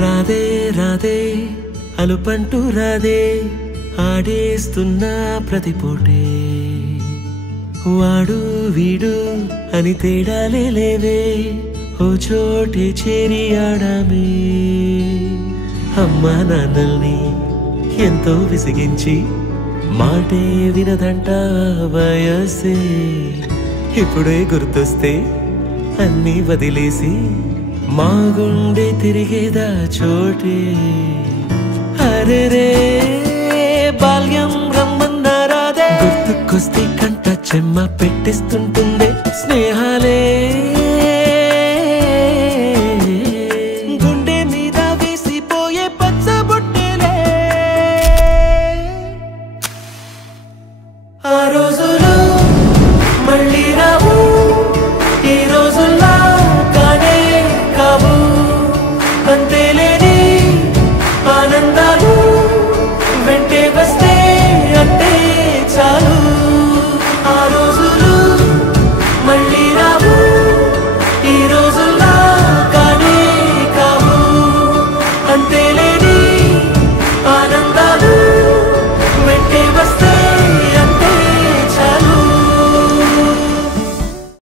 రాధే రాధే అలుపంటూ రాధే ఆడేస్తున్నా ప్రతిపోటే వాడు వీడు అని తేడాలే లేవే ఓ చోటే చేరి ఆడామే అమ్మా నాన్నల్ని ఎంతో విసిగించి మాటే వినదంట వయసే ఇప్పుడే గుర్తొస్తే అన్నీ వదిలేసి మా గుండె తిరిగేదా చోటే అరే రే బాల్యం రమ్మన్నారాదే గుర్తుకొస్తే కంట చెమ్మ పెట్టిస్తుంటుందే స్నేహాలే